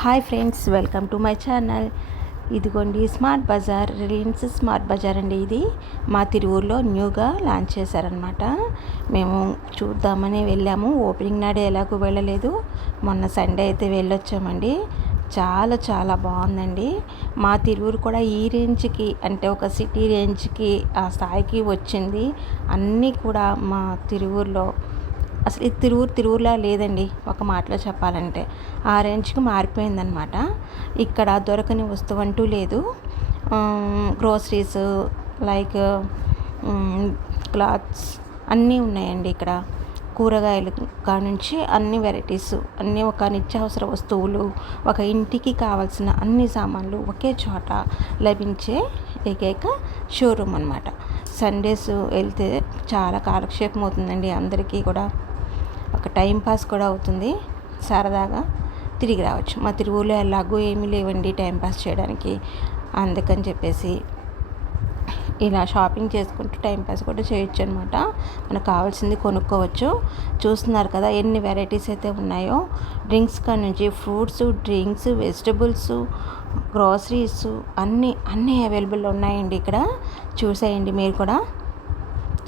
Hi friends, welcome to my channel. ఇదిగోండి smart bazaar, Reliance smart bazaar అండి. ఇది మా తిరువూరులో న్యూగా లాంచ్ చేశారనమాట. మేము చూద్దామని వెళ్ళాము. ఓపెనింగ్ నాడే ఎలాగో వెళ్ళలేదు, మొన్న సండే అయితే వెళ్ళొచ్చామండి. చాలా చాలా బాగుందండి. మా తిరువూరు కూడా ఈ రేంజ్కి, అంటే ఒక సిటీ రేంజ్కి, ఆ స్థాయికి వచ్చింది. అన్నీ కూడా మా తిరువూరులో అసలు ఈ తిరువూరులా లేదండి, ఒక మాటలో చెప్పాలంటే. ఆ రేంజ్కి మారిపోయిందనమాట. ఇక్కడ దొరకని వస్తువు అంటూ లేదు. గ్రోసరీస్ లైక్ క్లాత్స్ అన్నీ ఉన్నాయండి ఇక్కడ. కూరగాయలు కానుంచి అన్ని వెరైటీస్, అన్నీ ఒక నిత్యావసర వస్తువులు, ఒక ఇంటికి కావాల్సిన అన్ని సామాన్లు ఒకే చోట లభించే ఏకైక షోరూమ్ అనమాట. సండేస్ వెళ్తే చాలా కాలక్షేపం అవుతుందండి అందరికీ కూడా. ఒక టైం పాస్ కూడా అవుతుంది, సరదాగా తిరిగి రావచ్చు. మా తిరువూరులో ఎలాగో ఏమీ లేవండి టైంపాస్ చేయడానికి. అందుకని చెప్పేసి ఇలా షాపింగ్ చేసుకుంటూ టైంపాస్ కూడా చేయొచ్చు అనమాట. మనకు కావాల్సింది కొనుక్కోవచ్చు. చూస్తున్నారు కదా ఎన్ని వెరైటీస్ అయితే ఉన్నాయో. డ్రింక్స్ కాడ నుంచి ఫ్రూట్స్, డ్రింక్స్, వెజిటబుల్స్, గ్రోసరీస్ అన్నీ అవైలబుల్లో ఉన్నాయండి ఇక్కడ. చూసేయండి మీరు కూడా.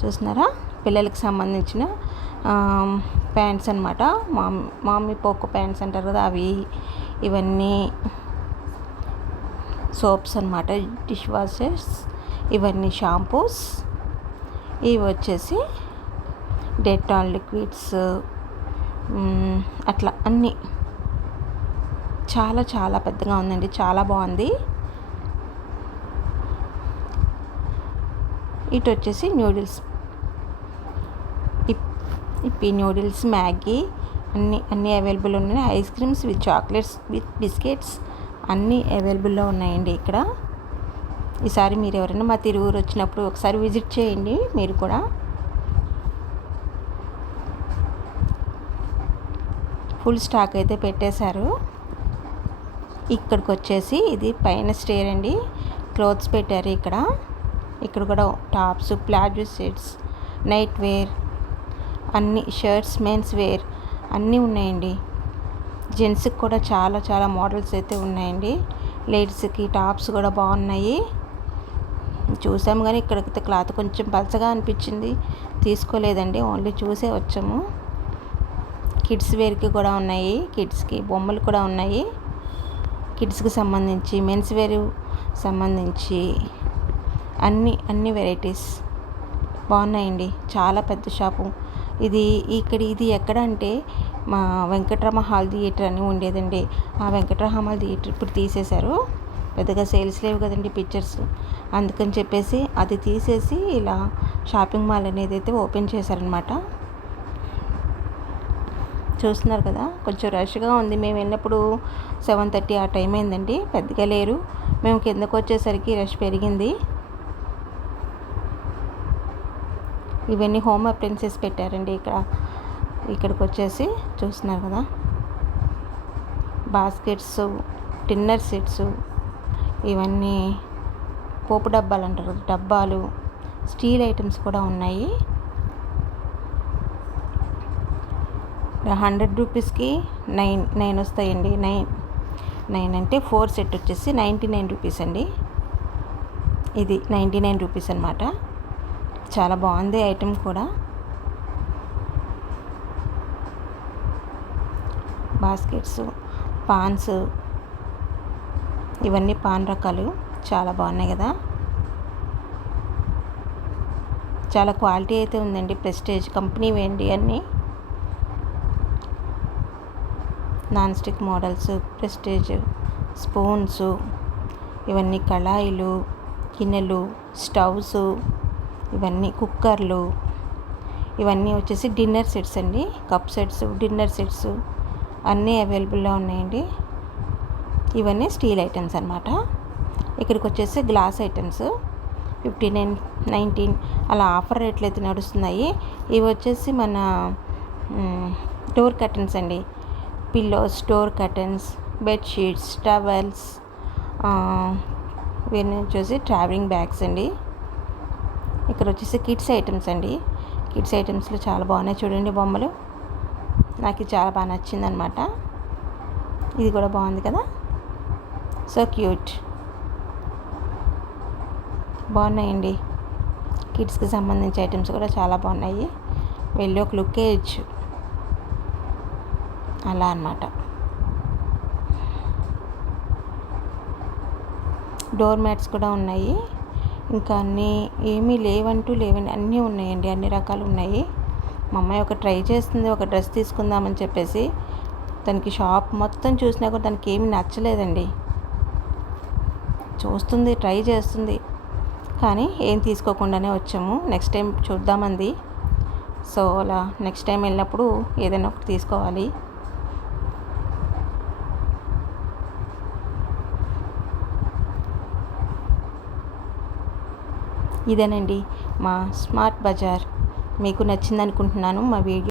చూస్తున్నారా, పిల్లలకి సంబంధించిన ప్యాంట్స్ అనమాట. మామీ పోకో ప్యాంట్స్ అంటారు కదా, అవి. ఇవన్నీ సోప్స్ అనమాట, డిష్ వాషర్స్. ఇవన్నీ షాంపూస్. ఇవి వచ్చేసి డెటాల్ లిక్విడ్స్, అట్లా అన్నీ. చాలా చాలా పెద్దగా ఉందండి, చాలా బాగుంది. ఇటు వచ్చేసి న్యూడిల్స్, ఇప్పి నూడిల్స్, మ్యాగీ అన్నీ అవైలబుల్ ఉన్నాయి. Ice creams with chocolates with biscuits అన్నీ అవైలబుల్లో ఉన్నాయండి ఇక్కడ. ఈసారి మీరు ఎవరైనా మా తిరువూరు వచ్చినప్పుడు ఒకసారి విజిట్ చేయండి మీరు కూడా. ఫుల్ స్టాక్ అయితే పెట్టేశారు. ఇక్కడికి వచ్చేసి ఇది పైన స్టేర్ అండి, క్లోత్స్ పెట్టారు ఇక్కడ. ఇక్కడ కూడా tops, palazzo sets, night wear, అన్ని షర్ట్స్, మెన్స్ వేర్ అన్నీ ఉన్నాయండి. జెంట్స్కి కూడా చాలా చాలా మోడల్స్ అయితే ఉన్నాయండి. లేడీస్కి టాప్స్ కూడా బాగున్నాయి. చూసాము కానీ ఇక్కడికి క్లాత్ కొంచెం పలచగా అనిపించింది, తీసుకోలేదండి. ఓన్లీ చూసే వచ్చాము. కిడ్స్ వేర్కి కూడా ఉన్నాయి, కిడ్స్కి బొమ్మలు కూడా ఉన్నాయి. కిడ్స్కి సంబంధించి, మెన్స్ వేర్ సంబంధించి అన్ని వెరైటీస్ బాగున్నాయండి. చాలా పెద్ద షాపు ఇది. ఇది ఎక్కడ అంటే మా వెంకటరమ హాల్ థియేటర్ అని ఉండేదండి. ఆ వెంకటరమ హాల్ థియేటర్ ఇప్పుడు తీసేశారు. పెద్దగా సేల్స్ లేవు కదండి పిక్చర్స్, అందుకని చెప్పేసి అది తీసేసి ఇలా షాపింగ్ మాల్ అనేది అయితే ఓపెన్ చేశారనమాట. చూస్తున్నారు కదా, కొంచెం రష్గా ఉంది. మేము వెళ్ళినప్పుడు 7:30 ఆ టైం అయిందండి, పెద్దగా లేరు. మేము కిందకు వచ్చేసరికి రష్ పెరిగింది. ఇవన్నీ హోమ్ అప్లయన్సెస్ పెట్టారండి ఇక్కడ. ఇక్కడికి వచ్చేసి చూస్తున్నారు కదా, బాస్కెట్స్, డిన్నర్ సెట్స్, ఇవన్నీ పోపు డబ్బాలు అంటారు, డబ్బాలు, స్టీల్ ఐటమ్స్ కూడా ఉన్నాయి. 100 రూపీస్కి 9 వస్తాయండి. 9 అంటే 4 సెట్ వచ్చేసి 99 రూపీస్ అండి. ఇది 99 రూపీస్ అనమాట. చాలా బాగుంది ఐటమ్ కూడా. బాస్కెట్స్, పాన్స్, ఇవన్నీ పాన్ రకాలు చాలా బాగున్నాయి కదా. చాలా క్వాలిటీ అయితే ఉందండి. ప్రెస్టేజ్ కంపెనీ వేయండి అన్నీ. Non stick models, prestige spoons, ఇవన్నీ కళాయిలు, గిన్నెలు, స్టవ్స్, ఇవన్నీ కుక్కర్లు, ఇవన్నీ వచ్చేసి డిన్నర్ సెట్స్ అండి. కప్ సెట్స్, డిన్నర్ సెట్స్ అన్నీ అవైలబుల్లో ఉన్నాయండి. ఇవన్నీ స్టీల్ ఐటమ్స్ అనమాట. ఇక్కడికి వచ్చేసి గ్లాస్ ఐటమ్స్ 59, 19 అలా ఆఫర్ రేట్లు అయితే నడుస్తున్నాయి. ఇవి వచ్చేసి మన డోర్ కర్టన్స్ అండి. Pillows, door curtains, bedsheets, towels, ఇవన్నీ వచ్చేసి ట్రావెలింగ్ బ్యాగ్స్ అండి. ఇక్కడ వచ్చేసి కిడ్స్ ఐటమ్స్ అండి. కిడ్స్ ఐటమ్స్లో చాలా బాగున్నాయి చూడండి బొమ్మలు. నాకు చాలా బాగా నచ్చిందనమాట. ఇది కూడా బాగుంది కదా, సో క్యూట్. బాగున్నాయండి. కిడ్స్కి సంబంధించి ఐటమ్స్ కూడా చాలా బాగున్నాయి. వెళ్ళి ఒక లుక్ వేయచ్చు అలా అన్నమాట. డోర్ మ్యాట్స్ కూడా ఉన్నాయి. ఇంకా అన్నీ ఏమీ లేవండి, అన్నీ ఉన్నాయండి, అన్ని రకాలు ఉన్నాయి. మా అమ్మాయి ఒక ట్రై చేస్తుంది, ఒక డ్రెస్ తీసుకుందామని చెప్పేసి. తనకి షాప్ మొత్తం చూసినా కూడా తనకి ఏమీ నచ్చలేదండి. చూస్తుంది, ట్రై చేస్తుంది, కానీ ఏం తీసుకోకుండానే వచ్చాము. నెక్స్ట్ టైం చూద్దామంది. సో అలా నెక్స్ట్ టైం వెళ్ళినప్పుడు ఏదైనా ఒకటి తీసుకోవాలి. ఇదేనండి మా స్మార్ట్ బజార్. మీకు నచ్చింది అనుకుంటున్నాను మా వీడియో.